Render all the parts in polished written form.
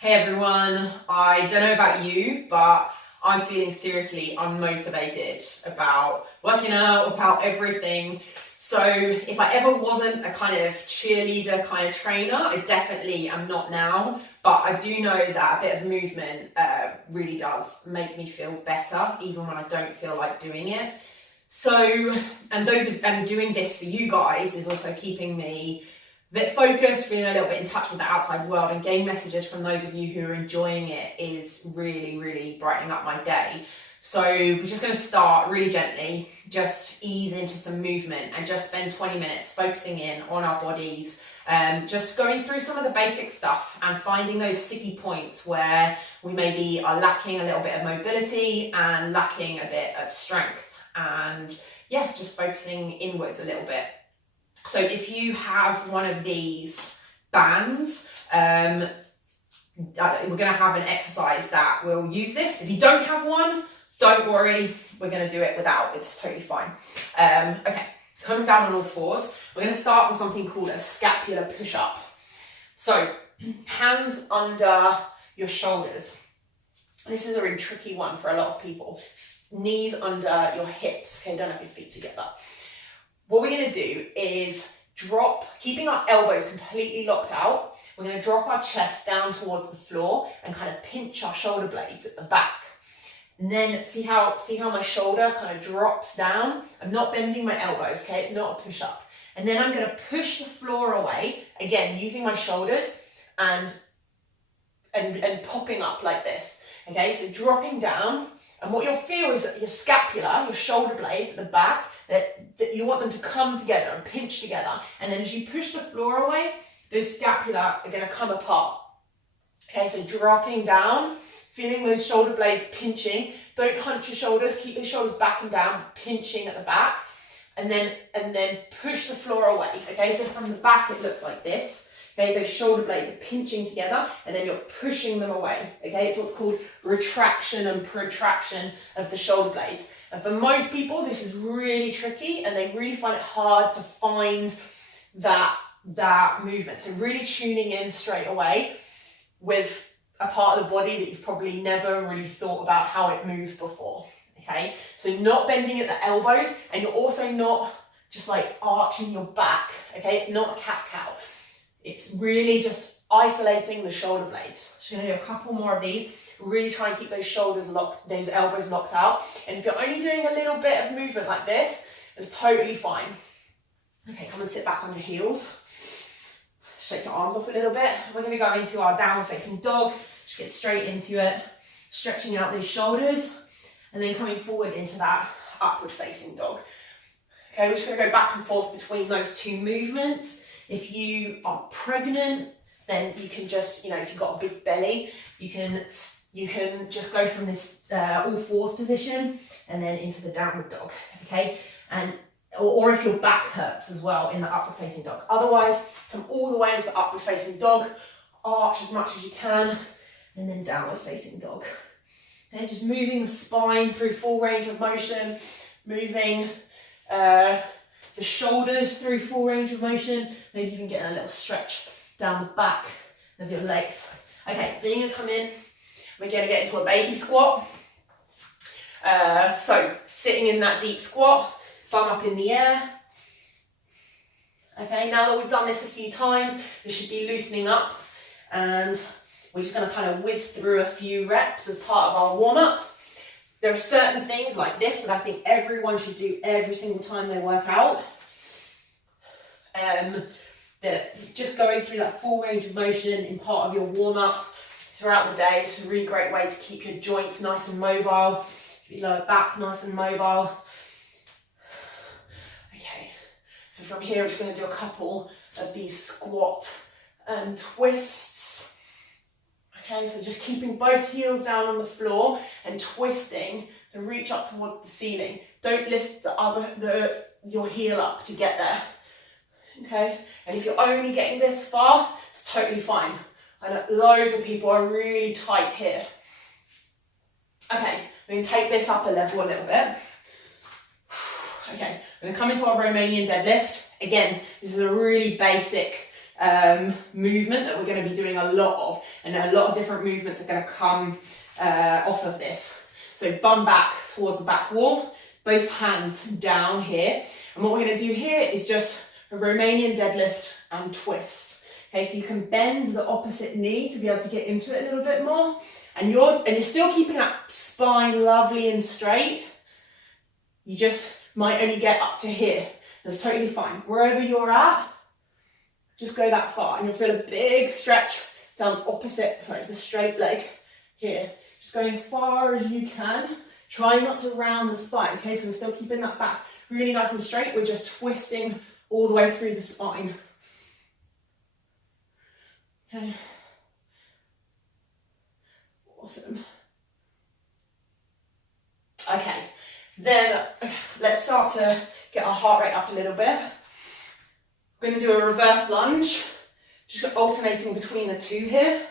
Hey everyone, I don't know about you, but I'm feeling seriously unmotivated about working out, about everything. So if I ever wasn't a kind of cheerleader kind of trainer, I definitely am not now, but I do know that a bit of movement really does make me feel better, even when I don't feel like doing it. So, and doing this for you guys is also keeping me a bit focused, feeling a little bit in touch with the outside world, and getting messages from those of you who are enjoying it is really, really brightening up my day. So we're just going to start really gently, just ease into some movement and just spend 20 minutes focusing in on our bodies, just going through some of the basic stuff and finding those sticky points where we maybe are lacking a little bit of mobility and lacking a bit of strength, and yeah, just focusing inwards a little bit. So if you have one of these bands, we're going to have an exercise that will use this. If you don't have one, don't worry, we're going to do it without. It's totally fine. Okay, coming down on all fours, we're going to start with something called a scapular push-up. So hands under your shoulders. This is a really tricky one for a lot of people. Knees under your hips. Okay, don't have your feet together. What we're going to do is drop, keeping our elbows completely locked out. We're going to drop our chest down towards the floor and kind of pinch our shoulder blades at the back. And then see how my shoulder kind of drops down. I'm not bending my elbows, okay? It's not a push-up. And then I'm going to push the floor away, again, using my shoulders and popping up like this, okay? So dropping down, and what you'll feel is that your scapula, your shoulder blades at the back, that you want them to come together and pinch together. And then as you push the floor away, those scapula are going to come apart. Okay, so dropping down, feeling those shoulder blades pinching. Don't hunch your shoulders, keep your shoulders back and down, pinching at the back. And then push the floor away. Okay, so from the back it looks like this. Okay, those shoulder blades are pinching together and then you're pushing them away. Okay, it's what's called retraction and protraction of the shoulder blades. And for most people, this is really tricky and they really find it hard to find that movement. So really tuning in straight away with a part of the body that you've probably never really thought about how it moves before. Okay, so not bending at the elbows, and you're also not just like arching your back. Okay, it's not a cat-cow. It's really just isolating the shoulder blades. So you're going to do a couple more of these. Really try and keep those shoulders locked, those elbows locked out. And if you're only doing a little bit of movement like this, it's totally fine. Okay, come and sit back on your heels. Shake your arms off a little bit. We're going to go into our downward facing dog. Just get straight into it. Stretching out those shoulders. And then coming forward into that upward facing dog. Okay, we're just going to go back and forth between those two movements. If you are pregnant, then you can just, if you've got a big belly, you can just go from this all fours position and then into the downward dog, okay? And or if your back hurts as well in the upward facing dog. Otherwise, come all the way into the upward facing dog, arch as much as you can, and then downward facing dog. Okay, just moving the spine through full range of motion, moving the shoulders through full range of motion, maybe even getting a little stretch down the back of your legs. Okay, then you're going to come in, we're going to get into a baby squat. So sitting in that deep squat, thumb up in the air. Okay, now that we've done this a few times, this should be loosening up, and we're just going to kind of whiz through a few reps as part of our warm-up. There are certain things like this that I think everyone should do every single time they work out. That just going through that full range of motion in part of your warm-up throughout the day is a really great way to keep your joints nice and mobile, keep your lower back nice and mobile. Okay, so from here I'm just going to do a couple of these squat and twists. Okay, so just keeping both heels down on the floor and twisting to reach up towards the ceiling. Don't lift your heel up to get there. Okay, and if you're only getting this far, it's totally fine. I know loads of people are really tight here. Okay, we can take this up a level a little bit. Okay, we're going to come into our Romanian deadlift. Again, this is a really basic movement that we're going to be doing a lot of, and a lot of different movements are going to come off of this. So bum back towards the back wall, both hands down here, and what we're going to do here is just a Romanian deadlift and twist. Okay, so you can bend the opposite knee to be able to get into it a little bit more, and you're still keeping that spine lovely and straight. You just might only get up to here. That's totally fine. Wherever you're at, just go that far, and you'll feel a big stretch down the straight leg here. Just going as far as you can. Try not to round the spine, okay? So we're still keeping that back really nice and straight. We're just twisting all the way through the spine. Okay. Awesome. Okay, then let's start to get our heart rate up a little bit. We're going to do a reverse lunge, just alternating between the two here.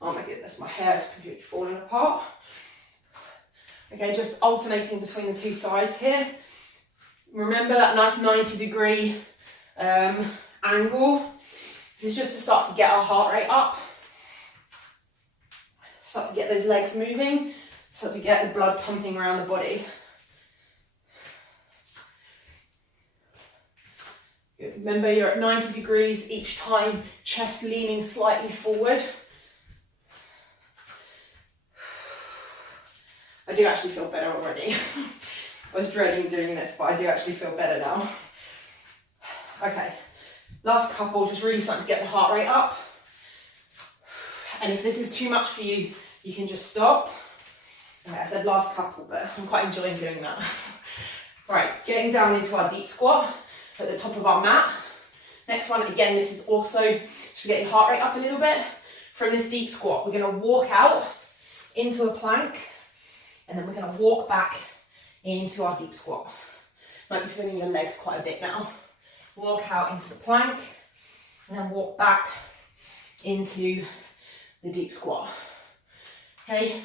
Oh my goodness, my hair is completely falling apart. Okay, just alternating between the two sides here. Remember that nice 90-degree angle. This is just to start to get our heart rate up. Start to get those legs moving. Start to get the blood pumping around the body. Good. Remember, you're at 90 degrees each time, chest leaning slightly forward. I do actually feel better already. I was dreading doing this, but I do actually feel better now. Okay, last couple, just really starting to get the heart rate up. And if this is too much for you, you can just stop. Okay, I said last couple, but I'm quite enjoying doing that. Right, getting down into our deep squat at the top of our mat. Next one, again, this is also just to get your heart rate up a little bit. From this deep squat, we're going to walk out into a plank, and then we're going to walk back into our deep squat. Might be feeling your legs quite a bit now. Walk out into the plank, and then walk back into the deep squat. Okay,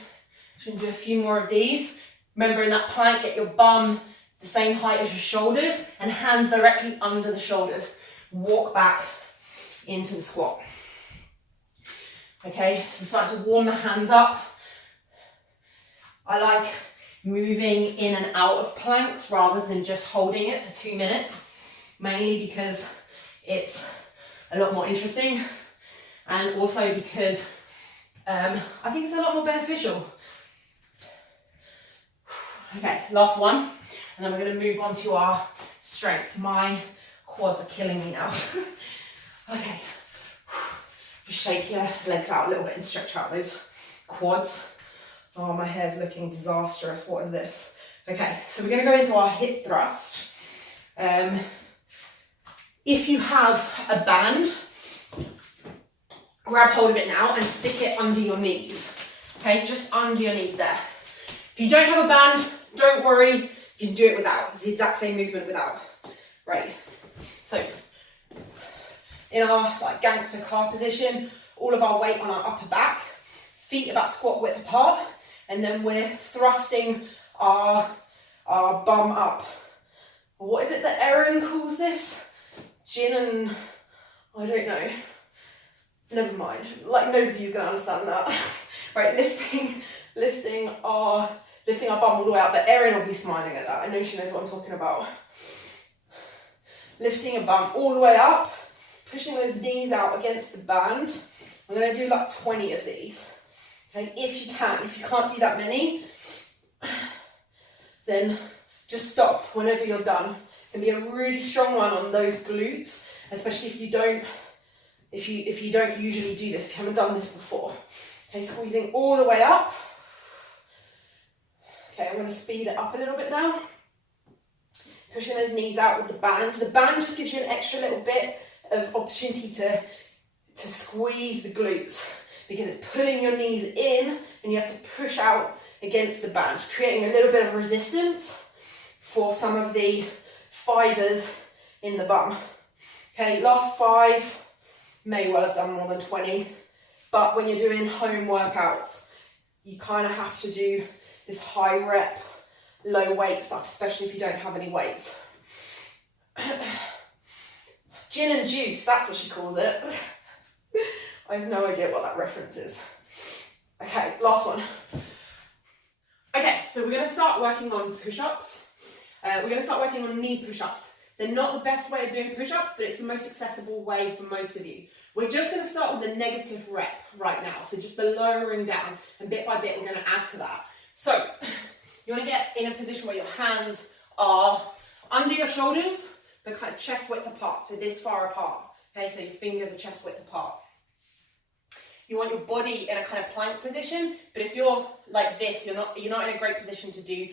just going to do a few more of these. Remember, in that plank, get your bum the same height as your shoulders and hands directly under the shoulders. Walk back into the squat. Okay, so start to warm the hands up. I like moving in and out of planks rather than just holding it for 2 minutes, mainly because it's a lot more interesting, and also because I think it's a lot more beneficial. Okay, last one, and then we're going to move on to our strength. My quads are killing me now. Okay, just shake your legs out a little bit and stretch out those quads. Oh, my hair's looking disastrous. What is this? Okay, so we're going to go into our hip thrust. If you have a band, grab hold of it now and stick it under your knees. Okay, just under your knees there. If you don't have a band, don't worry, you can do it without. It's the exact same movement without. Right, so in our gangster car position, all of our weight on our upper back, feet about squat width apart, and then we're thrusting our bum up. What is it that Erin calls this? Gin and, I don't know. Never mind, nobody's gonna understand that. Right, lifting our bum all the way up, but Erin will be smiling at that. I know she knows what I'm talking about. Lifting a bum all the way up, pushing those knees out against the band. I'm gonna do 20 of these. Okay, if you can. If you can't do that many, then just stop whenever you're done. It can be a really strong one on those glutes, especially if you don't usually do this, if you haven't done this before. Okay, squeezing all the way up. Okay, I'm going to speed it up a little bit now. Pushing those knees out with the band. The band just gives you an extra little bit of opportunity to squeeze the glutes, because it's pulling your knees in and you have to push out against the band, creating a little bit of resistance for some of the fibers in the bum. Okay, last 5, may well have done more than 20, but when you're doing home workouts, you kind of have to do this high rep, low weight stuff, especially if you don't have any weights. Gin and juice, that's what she calls it. I have no idea what that reference is. Okay, last one. Okay, so we're going to start working on push-ups. We're going to start working on knee push-ups. They're not the best way of doing push-ups, but it's the most accessible way for most of you. We're just going to start with the negative rep right now. So just the lowering down, and bit by bit, we're going to add to that. So you want to get in a position where your hands are under your shoulders, but kind of chest width apart, so this far apart. Okay, so your fingers are chest width apart. You want your body in a kind of plank position, but if you're like this, you're not in a great position to do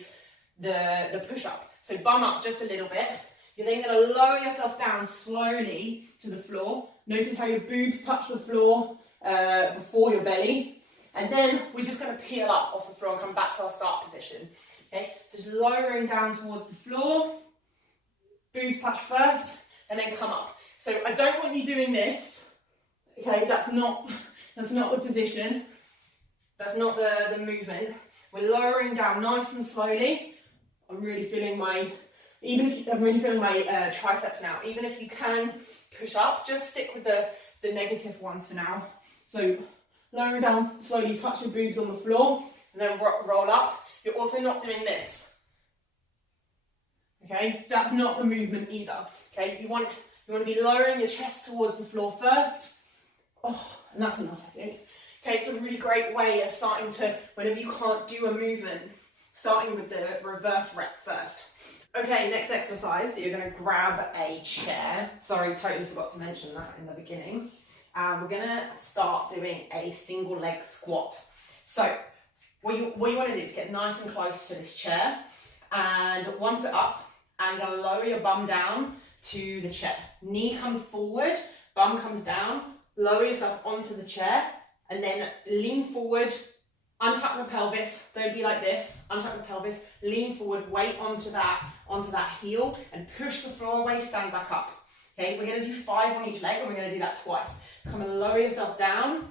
the push-up. So bum up just a little bit. You're then going to lower yourself down slowly to the floor. Notice how your boobs touch the floor before your belly. And then we're just going to peel up off the floor and come back to our start position. Okay, so just lowering down towards the floor. Boobs touch first, and then come up. So I don't want you doing this. Okay, that's not the position. That's not the movement. We're lowering down nice and slowly. I'm really feeling my triceps now. Even if you can push up, just stick with the negative ones for now. So lowering down slowly, touch your boobs on the floor, and then roll up. You're also not doing this. Okay, that's not the movement either. Okay, you want to be lowering your chest towards the floor first. Oh, and that's enough, I think. Okay, it's a really great way of starting to, whenever you can't do a movement, starting with the reverse rep first. Okay, next exercise, you're going to grab a chair. Sorry, totally forgot to mention that in the beginning. We're going to start doing a single leg squat. So what you want to do is get nice and close to this chair, and 1 foot up, and you're going to lower your bum down to the chair. Knee comes forward, bum comes down, lower yourself onto the chair, and then lean forward, untuck the pelvis. Don't be like this. Untuck the pelvis, lean forward, weight onto that heel, and push the floor away, stand back up. Okay, we're going to do 5 on each leg, and we're going to do that twice. Come and lower yourself down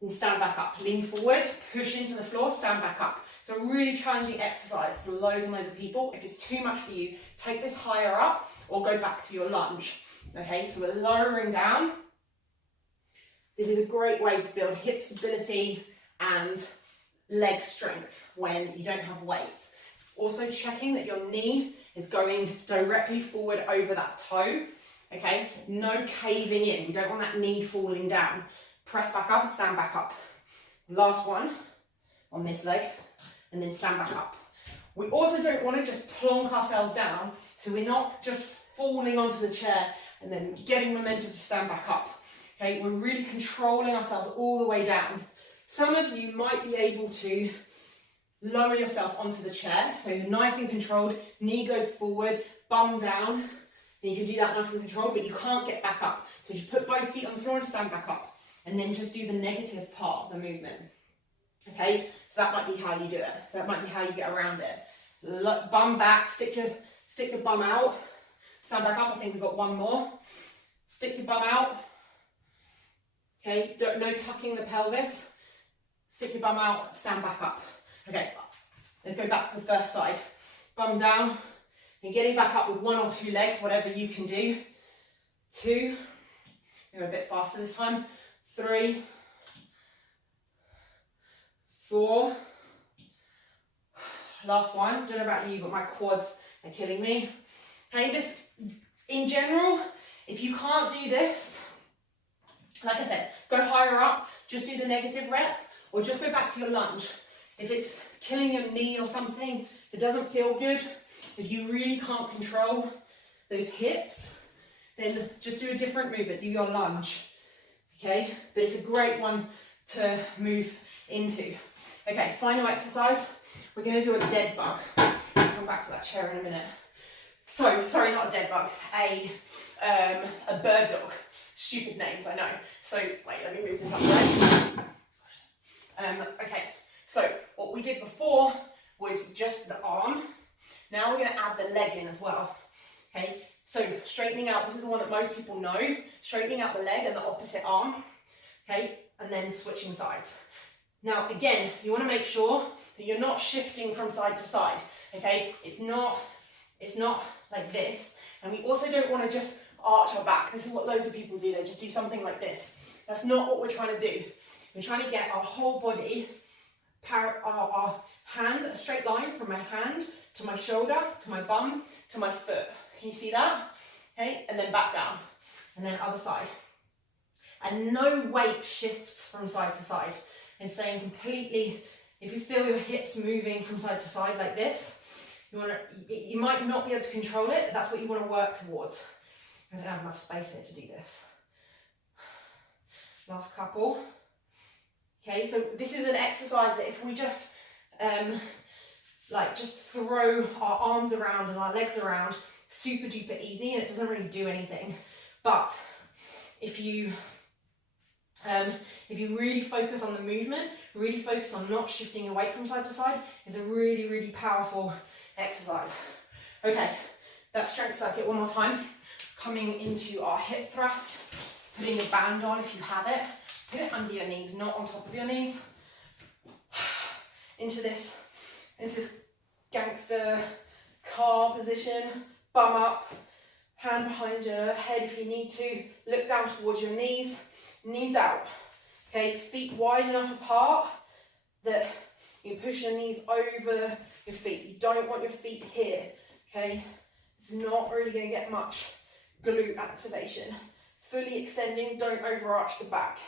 and stand back up. Lean forward, push into the floor, stand back up. It's a really challenging exercise for loads and loads of people. If it's too much for you, take this higher up or go back to your lunge. Okay, so we're lowering down. This is a great way to build hip stability and leg strength when you don't have weights. Also checking that your knee is going directly forward over that toe. Okay, no caving in. We don't want that knee falling down. Press back up and stand back up. Last one on this leg, and then stand back up. We also don't want to just plonk ourselves down, so we're not just falling onto the chair and then getting momentum to stand back up. Okay, we're really controlling ourselves all the way down. Some of you might be able to lower yourself onto the chair, so you're nice and controlled, knee goes forward, bum down, and you can do that nice and controlled, but you can't get back up. So just put both feet on the floor and stand back up, and then just do the negative part of the movement. Okay, so that might be how you do it. So that might be how you get around it. Bum back, stick your bum out, stand back up. I think we've got one more. Stick your bum out. Okay, no tucking the pelvis. Stick your bum out, stand back up. Okay, let's go back to the first side. Bum down, and getting back up with 1 or 2 legs, whatever you can do. 2, go a bit faster this time. 3, 4, last one. Don't know about you, but my quads are killing me. Okay, this, in general, if you can't do this, like I said, go higher up, just do the negative rep, or just go back to your lunge. If it's killing your knee or something, it doesn't feel good, if you really can't control those hips, then just do a different movement, do your lunge, okay? But it's a great one to move into. Okay, final exercise, we're gonna do a dead bug. I'll come back to that chair in a minute. So, sorry, not a dead bug, a bird dog. Stupid names, I know. So, wait, let me move this up there. Okay, so what we did before was just the arm. Now we're going to add the leg in as well. Okay, so straightening out, this is the one that most people know. Straightening out the leg and the opposite arm. Okay, and then switching sides. Now, again, you want to make sure that you're not shifting from side to side. Okay, it's not like this. And we also don't want to just arch our back. This is what loads of people do. They just do something like this. That's not what we're trying to do. We're trying to get our whole body, our hand, a straight line from my hand to my shoulder, to my bum, to my foot. Can you see that? Okay, and then back down. And then other side. And no weight shifts from side to side. And staying completely, if you feel your hips moving from side to side like this, you might not be able to control it, but that's what you want to work towards. I don't have enough space here to do this. Last couple. Okay, so this is an exercise that if we just just throw our arms around and our legs around, super duper easy, and it doesn't really do anything. But if you really focus on the movement, really focus on not shifting your weight from side to side, it's a really, really powerful exercise. Okay, that strength circuit one more time. Coming into our hip thrust, putting a band on if you have it. Put it under your knees, not on top of your knees. Into this gangster car position, bum up, hand behind your head if you need to. Look down towards your knees, knees out. Okay, feet wide enough apart that you push your knees over your feet. You don't want your feet here, okay? It's not really going to get much glute activation. Fully extending, don't overarch the back.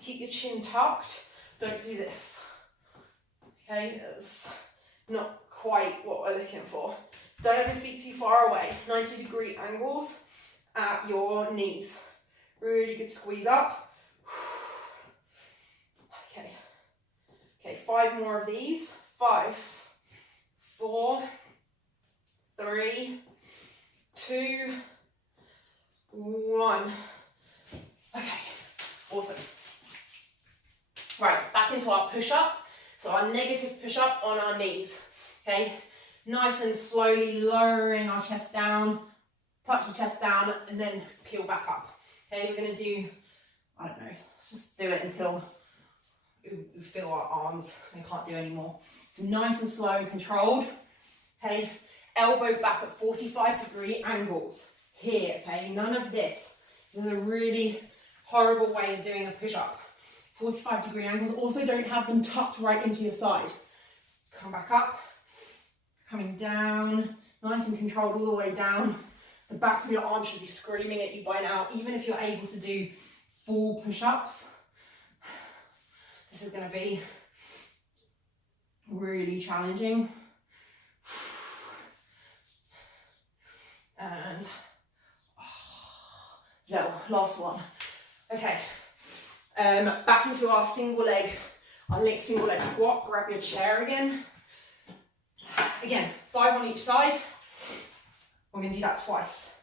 Keep your chin tucked, don't do this. Okay, that's not quite what we're looking for. Don't have your feet too far away. 90-degree angles at your knees. Really good squeeze up. Okay. Okay, 5 more of these. 5, 4, 3, 2, 1. Okay, awesome. Right, back into our push-up. So our negative push-up on our knees. Okay, nice and slowly lowering our chest down, touch the chest down, and then peel back up. Okay, we're going to do, I don't know, let's just do it until we feel our arms and can't do anymore. So nice and slow and controlled. Okay, elbows back at 45-degree angles. Here, okay, none of this. This is a really horrible way of doing a push-up. 45-degree angles. Also don't have them tucked right into your side. Come back up, coming down, nice and controlled all the way down. The backs of your arms should be screaming at you by now, even if you're able to do full push-ups. This is going to be really challenging. And so, last one. Okay, back into our single leg squat. Grab your chair again. Again, 5 on each side. We're going to do that twice.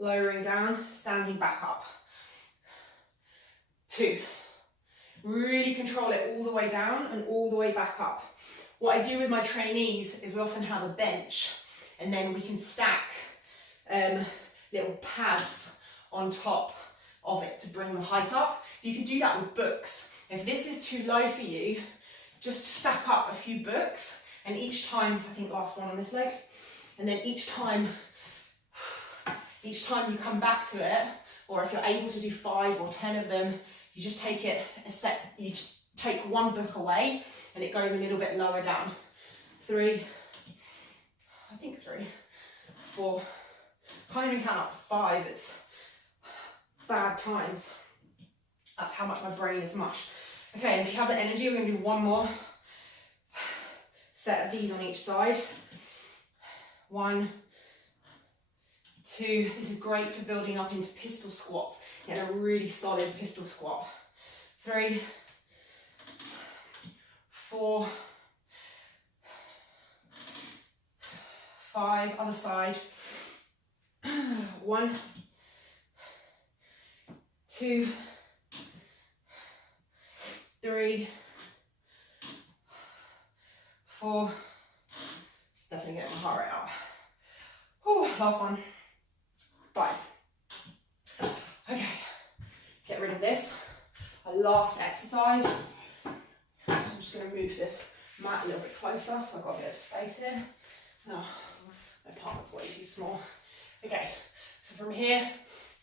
Lowering down, standing back up. 2. Really control it all the way down and all the way back up. What I do with my trainees is we often have a bench, and then we can stack little pads on top of it to bring the height up. You can do that with books. If this is too low for you, just stack up a few books, and each time, I think last one on this leg, and then each time you come back to it, or if you're able to do 5 or 10 of them, you just take it a step, you just take one book away and it goes a little bit lower down. 3, 4, can't even count up to 5, it's bad times. That's how much my brain is mush. Okay, if you have the energy, we're going to do one more set of these on each side. 1, 2, this is great for building up into pistol squats. Get a really solid pistol squat. 3, 4, 5, other side. 1, 2, 3, 4. It's definitely getting my heart rate up. Whew, last one. 5. Okay, get rid of this. Our last exercise. I'm just going to move this mat a little bit closer so I've got a bit of space here. Oh, my apartment's way too small. Okay, so from here,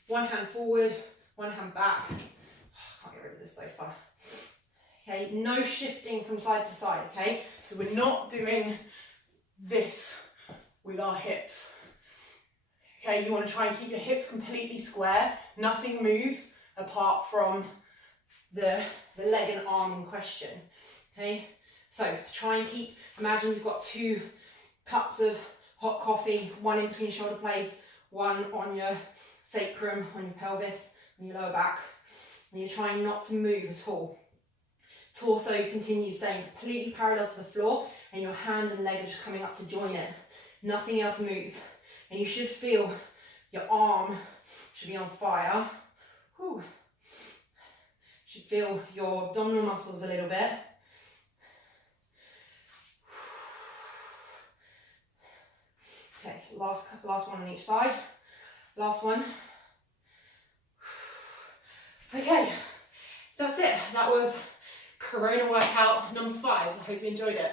One hand forward, one hand back. Can't get rid of this sofa. Okay, no shifting from side to side, okay? So we're not doing this with our hips. Okay, you want to try and keep your hips completely square. Nothing moves apart from the leg and arm in question. Okay, so try and keep, imagine you've got 2 cups of hot coffee, one in between your shoulder blades, one on your sacrum, on your pelvis, on your lower back, and you're trying not to move at all. Torso continues staying completely parallel to the floor, and your hand and leg are just coming up to join it. Nothing else moves. And you should feel your arm should be on fire. Whew. Should feel your abdominal muscles a little bit. Okay, last one on each side. Last one. Okay, that's it. That was Corona workout number 5. I hope you enjoyed it.